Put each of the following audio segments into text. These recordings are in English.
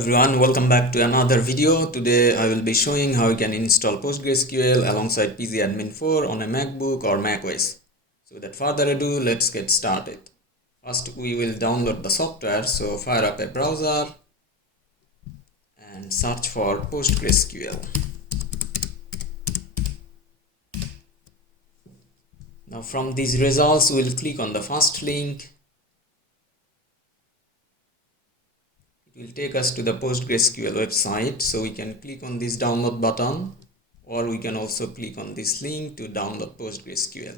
everyone, welcome back to another video. Today I will be showing how you can install PostgreSQL alongside pgAdmin4 on a MacBook or macOS. So without further ado, let's get started. First we will download the software, so fire up a browser and search for PostgreSQL. Now from these results we'll click on the first link. It will take us to the PostgreSQL website, so we can click on this download button, or we can also click on this link to download PostgreSQL.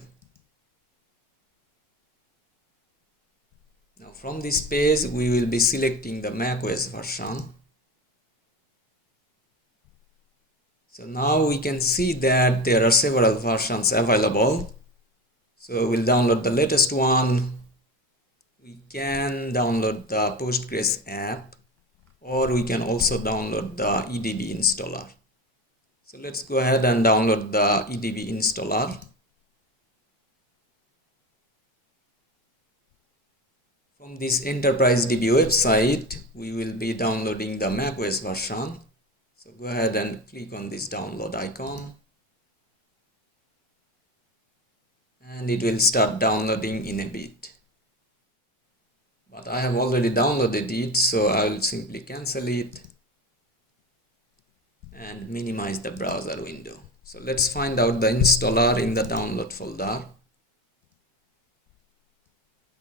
Now from this page we will be selecting the macOS version. So now we can see that there are several versions available. So we'll download the latest one. We can download the Postgres app, or we can also download the EDB installer. So let's go ahead and download the EDB installer. From this Enterprise DB website, we will be downloading the macOS version. So go ahead and click on this download icon. And it will start downloading in a bit. But I have already downloaded it, so I will simply cancel it and minimize the browser window. So let's find out the installer in the download folder.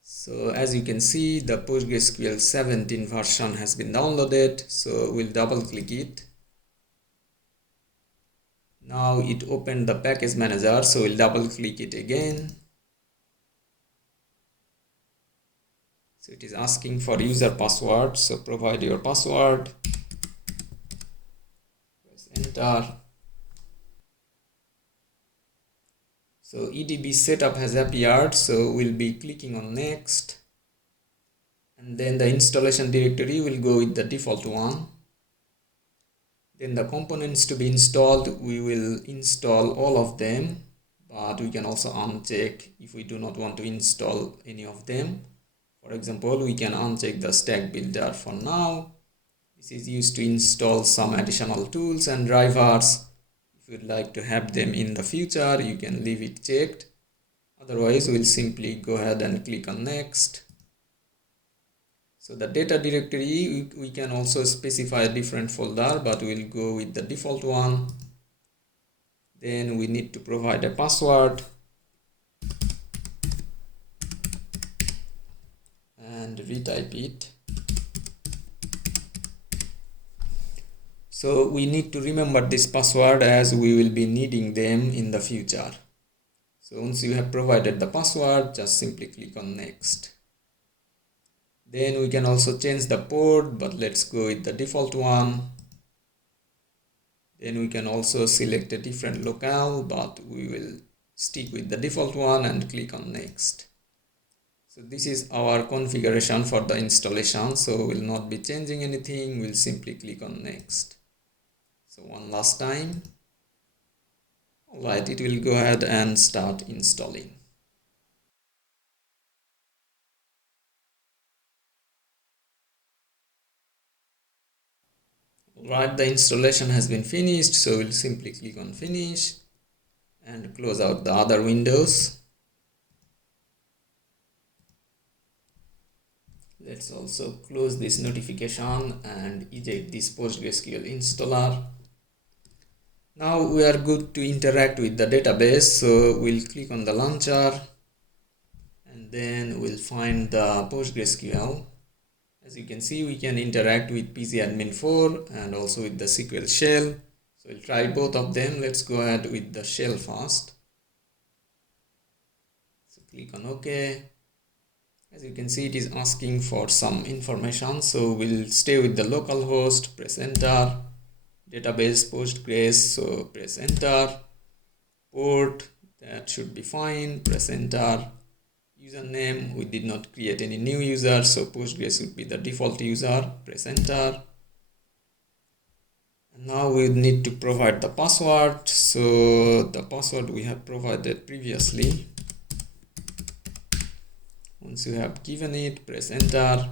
So as you can see, the PostgreSQL 17 version has been downloaded, so we'll double click it. Now it opened the package manager, so we'll double click it again. So it is asking for user password, so provide your password. Press enter. So EDB setup has appeared, so we'll be clicking on next. And then the installation directory will go with the default one. Then the components to be installed, we will install all of them, but we can also uncheck if we do not want to install any of them. For example, we can uncheck the stack builder for now. This is used to install some additional tools and drivers. If you'd like to have them in the future, you can leave it checked. Otherwise, we'll simply go ahead and click on next. So the data directory, we can also specify a different folder, but we'll go with the default one. Then we need to provide a password and retype it. So we need to remember this password as we will be needing them in the future. So once you have provided the password, just simply click on next. Then we can also change the port, but let's go with the default one. Then we can also select a different locale, but we will stick with the default one and click on next. So this is our configuration for the installation, so we'll not be changing anything, we'll simply click on next. So one last time. Alright, it will go ahead and start installing. Alright, the installation has been finished, so we'll simply click on finish and close out the other windows. Let's also close this notification and eject this PostgreSQL installer. Now we are good to interact with the database, so we'll click on the launcher and then we'll find the PostgreSQL. As you can see, we can interact with pgAdmin4 and also with the SQL Shell. So we'll try both of them. Let's go ahead with the Shell first. So click on OK. As you can see, it is asking for some information, so we'll stay with the local host, press enter. Database Postgres, so press enter. Port, that should be fine, press enter. Username, we did not create any new user, so Postgres would be the default user, press enter. And now we need to provide the password, so the password we have provided previously. Once you have given it, press enter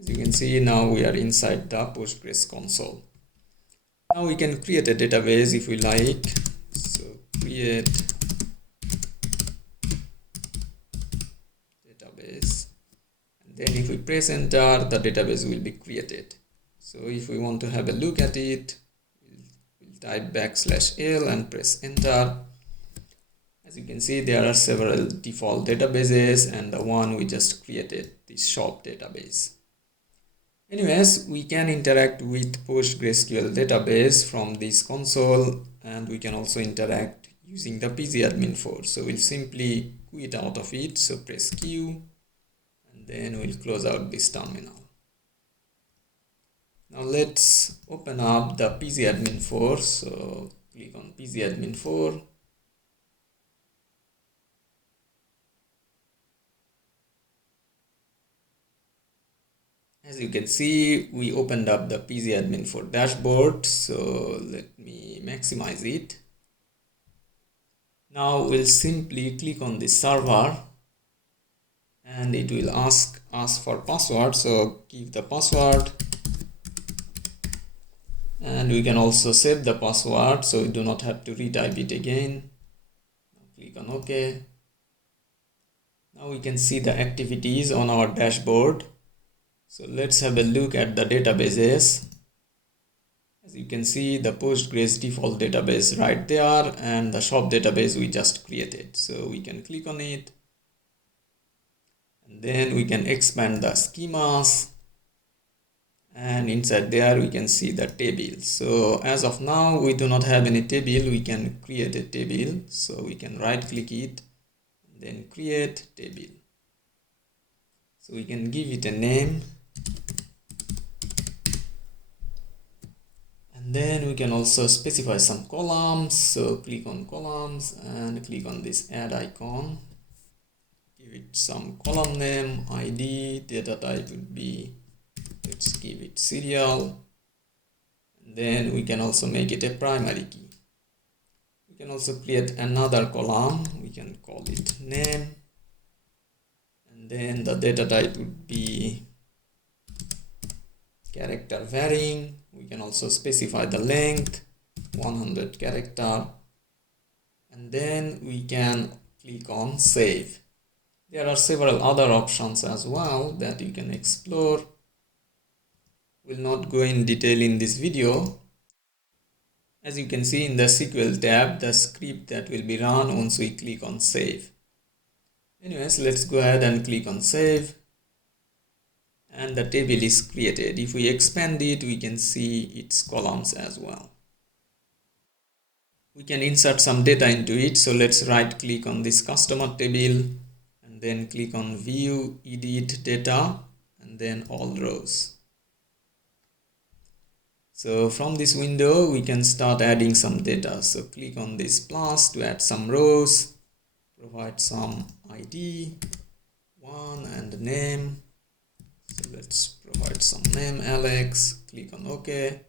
As you can see, now we are inside the Postgres console. Now we can create a database if we like. So create database, and then if we press enter, the database will be created. So if we want to have a look at it, we'll type \l and press enter. As you can see, there are several default databases and the one we just created, this shop database. Anyways, we can interact with PostgreSQL database from this console, and we can also interact using the pgAdmin4. So we'll simply quit out of it. So press Q, and then we'll close out this terminal. Now let's open up the pgAdmin4. So click on pgAdmin4. As you can see, we opened up the pgAdmin4 dashboard. So let me maximize it. Now we'll simply click on the server, and it will ask us for password. So give the password, and we can also save the password, so we do not have to retype it again. Click on OK. Now we can see the activities on our dashboard. So let's have a look at the databases. As you can see, the Postgres default database right there, and the shop database we just created. So we can click on it, and then we can expand the schemas, and inside there we can see the table. So as of now, we do not have any table. We can create a table. So we can right click it and then create table. So we can give it a name, and then we can also specify some columns. So click on columns and click on this add icon. Give it some column name, ID, data type would be, let's give it serial. And then we can also make it a primary key. We can also create another column. We can call it name. And then the data type would be character varying. We can also specify the length, 100 character. And then we can click on save. There are several other options as well that you can explore. We'll not go in detail in this video. As you can see in the SQL tab, the script that will be run once we click on save. Anyways, let's go ahead and click on save. And the table is created. If we expand it, we can see its columns as well. We can insert some data into it. So let's right click on this customer table and then click on view, edit data, and then all rows. So from this window, we can start adding some data. So click on this plus to add some rows, provide some ID, one, and name. So let's provide some name, Alex. Click on OK.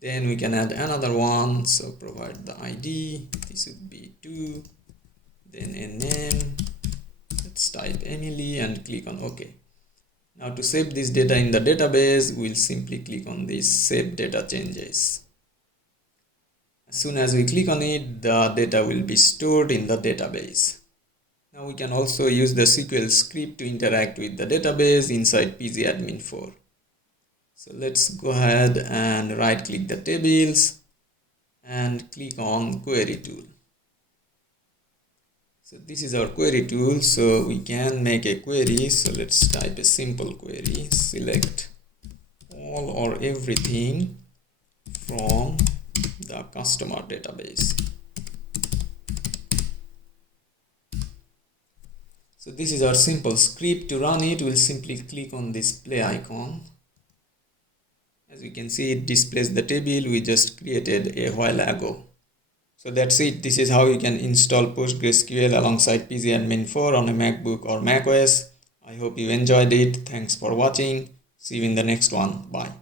Then we can add another one. So provide the ID. This would be 2. Then a name. Let's type Emily and click on OK. Now to save this data in the database, we'll simply click on this Save Data Changes. As soon as we click on it, the data will be stored in the database. Now we can also use the SQL script to interact with the database inside pgAdmin4. So let's go ahead and right click the tables and click on Query Tool. So this is our query tool, so we can make a query. So let's type a simple query, select all or everything from the customer database. So this is our simple script. To run it, we'll simply click on this play icon. As you can see, it displays the table we just created a while ago. So that's it. This is how you can install PostgreSQL alongside pgAdmin4 on a MacBook or macOS. I hope you enjoyed it. Thanks for watching. See you in the next one. Bye.